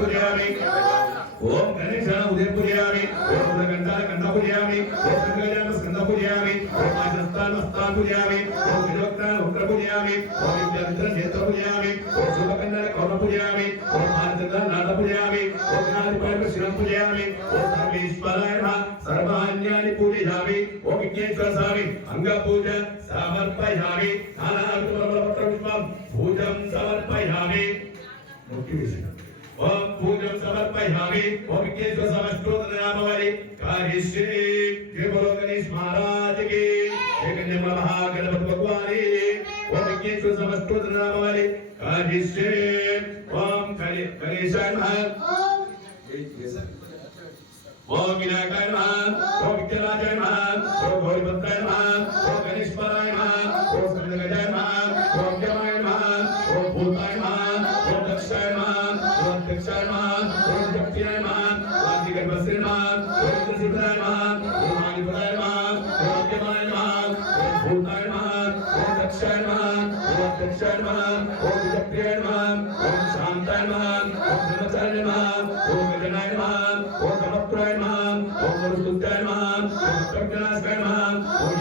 पूजयामि ओम गणेशाय उदय पूजयामि ओम उदयगंधाय गंधा पूजयामि ओम स्कंदगजाय स्कंद पूजयामि ओम आजस्तान मस्तान पूजयामि ओम विलोक्ताय वक्र पूजयामि ओम विद्याधर नेत्र पूजयामि ओम शुभकन्याय कौर पूजयामि ओम आर्जदाय नाद पूजयामि ओम गणाधिपति शिरं पूजयामि ओम सर्वेश्वराय नमः सर्वाण्यानि पूजयामि ओम विघ्नेश्वर स्वामी अंग पूजा समर्पयामि नानाविधपत्रपुष्पं पूजं समर्पयामि ओम पूजं समर्पयामि ओम विघ्नेश्वर समस्तोत्र नामवली कार्यश्री जय बोलो गणेश महाराज की जय कन्या महागणपति भगवान ओम विघ्नेश्वर समस्तोत्र नामवली कार्यश्री ओम गणेशाय नमः ओम विनायकाय नमः ओम विघ्नराजाय नमः ओम गौरीभद्राय नमः ओम गणेश्वराय नमः ओम स्कंदगजाय नमः ओम यमाय नमः ओम भूताय नमः ओम दक्षाय नमः ओम दक्षाय नमः ओम जप्त्याय नमः ओम दिगंबराय नमः ओम त्रिशूलाय नमः ओम आदिपदाय नमः ओम यमाय नमः ओम भूताय नमः ओम दक्षाय नमः ओम दक्षाय नमः ओम जप्त्याय नमः ओम शांताय नमः ओम ब्रह्मचार्य नमः ओम गजनाय नमः ओम समत्राय नमः ओम स्तुत्याय नमः ओम प्रज्ञानाय नमः ओम